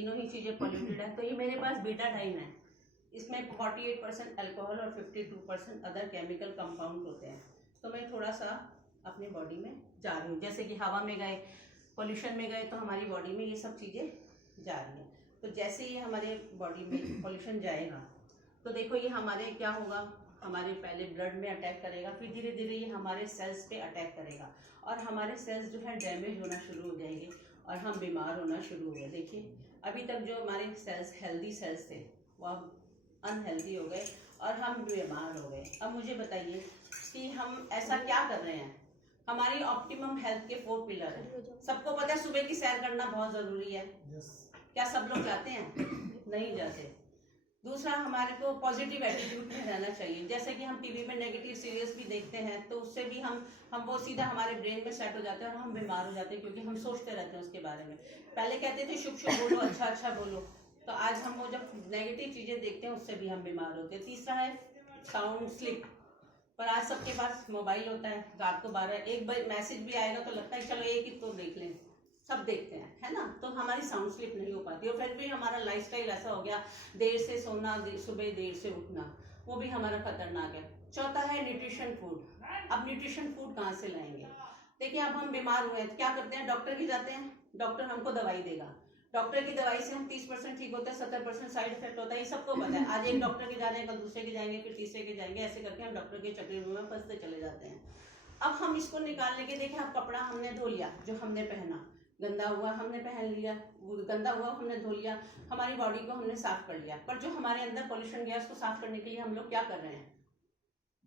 तीनों ही चीज़ें पॉल्यूटेड है। तो ये मेरे पास बीटाडाइन है, इसमें 48% अल्कोहल और 52% अदर केमिकल कंपाउंड होते हैं। तो मैं थोड़ा सा अपनी बॉडी में जा रही हूँ, जैसे कि हवा में गए, पॉल्यूशन में गए, तो हमारी बॉडी में ये सब चीज़ें जा रही हैं। तो जैसे ही हमारे बॉडी में पॉल्यूशन जाएगा तो देखो ये हमारे क्या होगा, हमारे पहले ब्लड में अटैक करेगा, फिर धीरे धीरे ये हमारे सेल्स पे अटैक करेगा और हमारे सेल्स जो है डैमेज होना शुरू हो जाएंगे और हम बीमार होना शुरू हो गए। देखिए अभी तक जो हमारे सेल्स हेल्दी सेल्स थे वो अब अनहेल्दी हो गए और हम बीमार हो गए। अब मुझे बताइए कि हम ऐसा क्या कर रहे हैं। हमारी ऑप्टिमम हेल्थ के 4 पिलर हैं। सबको पता है सुबह की सैर करना बहुत जरूरी है। क्या सब लोग जाते हैं? नहीं जाते। दूसरा, हमारे को पॉजिटिव एटीट्यूड में रहना चाहिए। जैसे कि हम टीवी में नेगेटिव सीरियल्स भी देखते हैं तो उससे भी हम वो सीधा हमारे ब्रेन में सेट हो जाते हैं और हम बीमार हो जाते हैं, क्योंकि हम सोचते रहते हैं उसके बारे में। पहले कहते थे शुभ शुभ बोलो, अच्छा अच्छा बोलो, तो आज हम वो जब नेगेटिव चीजें देखते हैं उससे भी हम बीमार होते हैं। तीसरा है साउंड स्लिप। पर आज सबके पास मोबाइल होता है, रात को 12 एक बार मैसेज भी आएगा तो लगता है चलो एक ही तो देख लें, सब देखते हैं, है ना। तो हमारी साउंड स्लिप नहीं हो पाती और फिर भी हमारा लाइफस्टाइल ऐसा हो गया, देर से सोना, सुबह देर से उठना, वो भी हमारा खतरनाक है। चौथा है न्यूट्रिशन फूड। अब न्यूट्रिशन फूड कहाँ से लाएंगे? देखिए अब हम बीमार हुए हैं तो क्या करते हैं, डॉक्टर के जाते हैं, डॉक्टर हमको दवाई देगा, डॉक्टर की दवाई से हम 30% ठीक होते हैं, 70% साइड इफेक्ट होता है, ये सबको पता है। आज एक डॉक्टर के जा रहे हैं, कल दूसरे के जाएंगे, फिर तीसरे के जाएंगे, ऐसे करके हम डॉक्टर के चक्कर में फंसते चले जाते हैं। अब हम इसको निकालने के, देखिए अब कपड़ा हमने धो लिया, जो हमने पहना गंदा हुआ हमने पहन लिया, गंदा हुआ हमने धो लिया, हमारी बॉडी को हमने साफ कर लिया, पर जो हमारे अंदर पॉल्यूशन गया उसको साफ करने के लिए हम लोग क्या कर रहे हैं?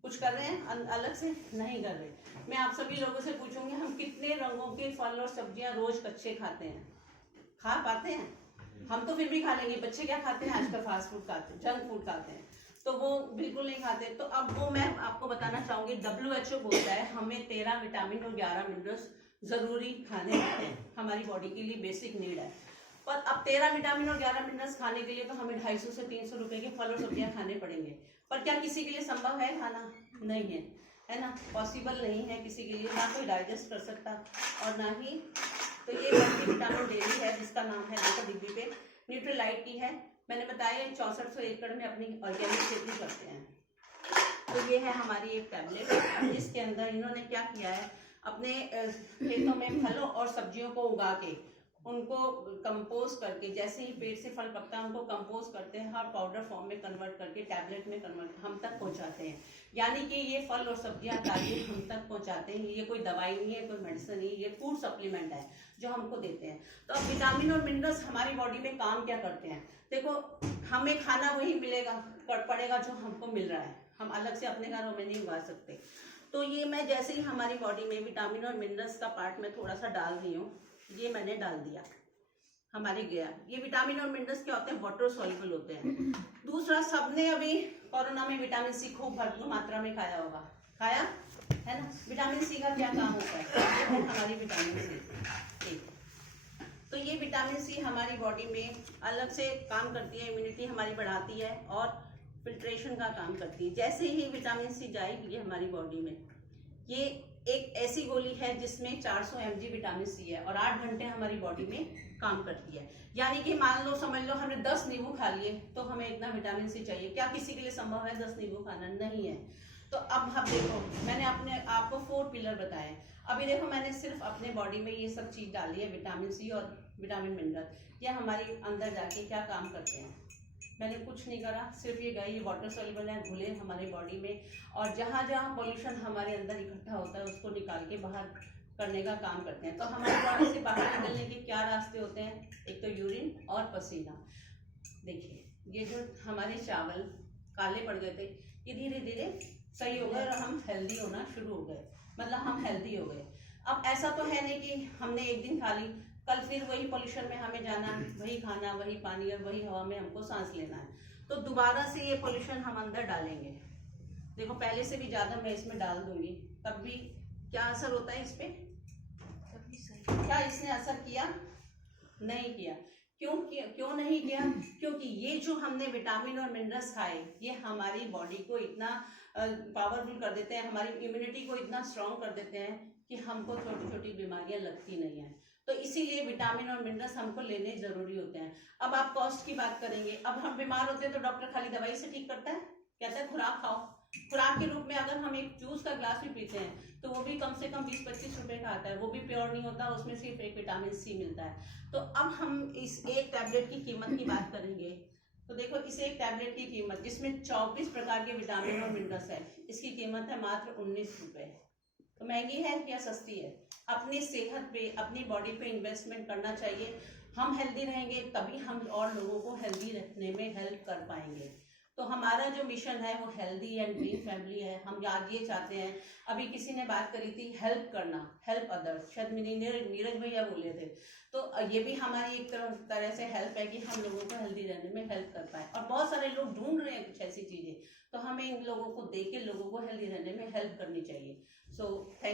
कुछ कर रहे हैं अलग से? नहीं कर रहे। मैं आप सभी लोगों से पूछूंगी, हम कितने रंगों के फल और सब्जियां रोज कच्चे खाते हैं? खा पाते हैं? हम तो फिर भी खा लेंगे। बच्चे क्या खाते हैं आजकल? फास्ट फूड खाते हैं, जंक फूड खाते हैं, तो वो बिल्कुल नहीं खाते। तो अब वो मैं आपको बताना चाहूंगी, WHO बोलता है हमें 13 विटामिन और 11 मिनरल्स जरूरी खाने होते हैं, हमारी बॉडी के लिए बेसिक नीड है। पर अब 13 विटामिन और 11 मिनरल्स खाने के लिए तो हमें 250 से 300 रुपए के फल और सब्जियां खाने पड़ेंगे। पर क्या किसी के लिए संभव है खाना? नहीं है, है ना, पॉसिबल नहीं है किसी के लिए, ना कोई डाइजेस्ट कर सकता और ना ही। तो ये मल्टीविटामिन डेली है जिसका नाम है, देखो डिब्बी पे, न्यूट्रीलाइट की है। मैंने बताया 6400 एकड़ में अपनी ऑर्गेनिक खेती करते हैं। तो ये है हमारी एक टैबलेट, इसके अंदर इन्होंने क्या किया है, अपने खेतों में फलों और सब्जियों को उगा के उनको कंपोज करके, जैसे ही पेड़ से फल पकता है उनको कंपोज करते हैं और पाउडर फॉर्म में कन्वर्ट करके टैबलेट में कन्वर्ट हम तक पहुंचाते हैं। यानी कि ये फल और सब्जियां ताजी हम तक पहुंचाते हैं। ये कोई दवाई नहीं है, कोई मेडिसिन नहीं, ये फूड सप्लीमेंट है जो हमको देते हैं। तो अब विटामिन और मिनरल्स हमारी बॉडी में काम क्या करते हैं? देखो हमें खाना वही मिलेगा पड़ेगा जो हमको मिल रहा है, हम अलग से अपने घरों में नहीं उगा सकते। तो ये मैं जैसे ही हमारी बॉडी में विटामिन और मिनरल्स का पार्ट मैं थोड़ा सा डाल रही हूँ, ये मैंने डाल दिया हमारे गया। ये विटामिन और मिनरल्स क्या होते हैं? वाटर सॉल्युबल होते हैं। दूसरा, सबने अभी कोरोना में विटामिन सी खूब भरपूर मात्रा में खाया होगा, खाया है ना। विटामिन सी का क्या काम होता है? हमारी विटामिन सी, तो ये विटामिन सी हमारी बॉडी में अलग से काम करती है, इम्यूनिटी हमारी बढ़ाती है और फिल्ट्रेशन का काम करती है। जैसे ही विटामिन सी जाएगी हमारी बॉडी में, ये एक ऐसी गोली है जिसमें 400 mg विटामिन सी है और 8 घंटे हमारी बॉडी में काम करती है। यानी कि मान लो, समझ लो हमने 10 नींबू खा लिए तो हमें इतना विटामिन सी चाहिए। क्या किसी के लिए संभव है 10 नींबू खाना? नहीं है। तो अब हम देखो, मैंने अपने आपको 4 पिलर बताए। अभी देखो मैंने सिर्फ अपने बॉडी में ये सब चीज डाली है, विटामिन सी और विटामिन मिनरल, ये हमारे अंदर जाके क्या काम करते हैं। मैंने कुछ नहीं करा, सिर्फ ये गए, ये वाटर सॉल्युबल है, घुले हमारे बॉडी में, और जहाँ जहाँ पॉल्यूशन हमारे अंदर इकट्ठा होता है उसको निकाल के बाहर करने का काम करते हैं। तो हमारी बॉडी से बाहर निकलने के क्या रास्ते होते हैं? एक तो यूरिन और पसीना। देखिए ये जो हमारे चावल काले पड़ गए थे, ये धीरे धीरे सही हो गए और हम हेल्दी होना शुरू हो गए, मतलब हम हेल्दी हो गए। अब ऐसा तो है नहीं कि हमने एक दिन खा ली, कल फिर वही पॉल्यूशन में हमें जाना है, वही खाना, वही पानी और वही हवा में हमको सांस लेना है। तो दोबारा से ये पॉल्यूशन हम अंदर डालेंगे। देखो पहले से भी ज्यादा मैं इसमें डाल दूंगी, तब भी क्या असर होता है इस पे? क्या इसने असर किया? नहीं किया। क्यों नहीं किया? क्योंकि ये जो हमने विटामिन और मिनरल्स खाए, ये हमारी बॉडी को इतना पावरफुल कर देते हैं, हमारी इम्यूनिटी को इतना स्ट्रांग कर देते हैं कि हमको छोटी छोटी बीमारियां लगती नहीं है। तो इसीलिए विटामिन और मिनरल्स हमको लेने जरूरी होते हैं। अब आप कॉस्ट की बात करेंगे, अब हम बीमार होते हैं तो डॉक्टर खाली दवाई से ठीक करता है, कहता है खुराक खाओ। खुराक के रूप में अगर हम एक जूस का ग्लास भी पीते हैं तो वो भी कम से कम 20-25 रुपए का आता है, वो भी प्योर नहीं होता, उसमें सिर्फ एक विटामिन सी मिलता है। तो अब हम इस एक टैबलेट की कीमत की बात करेंगे, तो देखो इस एक टैबलेट की कीमत जिसमें 24 प्रकार के विटामिन और मिनरल्स है, इसकी कीमत है मात्र 19 रुपए। तो महंगी है या सस्ती है? अपनी सेहत पे, अपनी बॉडी पे इन्वेस्टमेंट करना चाहिए। हम हेल्दी रहेंगे तभी हम और लोगों को हेल्दी रखने में हेल्प कर पाएंगे। तो हमारा जो मिशन है वो हेल्दी एंड ड्रीम फैमिली है। हम आज ये चाहते हैं, अभी किसी ने बात करी थी हेल्प करना, हेल्प अदर्स, शायद नीरज भैया बोले थे, तो ये भी हमारी एक तरह से हेल्प है कि हम लोगों को हेल्दी रहने में हेल्प कर पाए। और बहुत सारे लोग ढूंढ रहे हैं कुछ ऐसी चीजें, तो हमें इन लोगों को देख के लोगों को हेल्दी रहने में हेल्प करनी चाहिए। So thank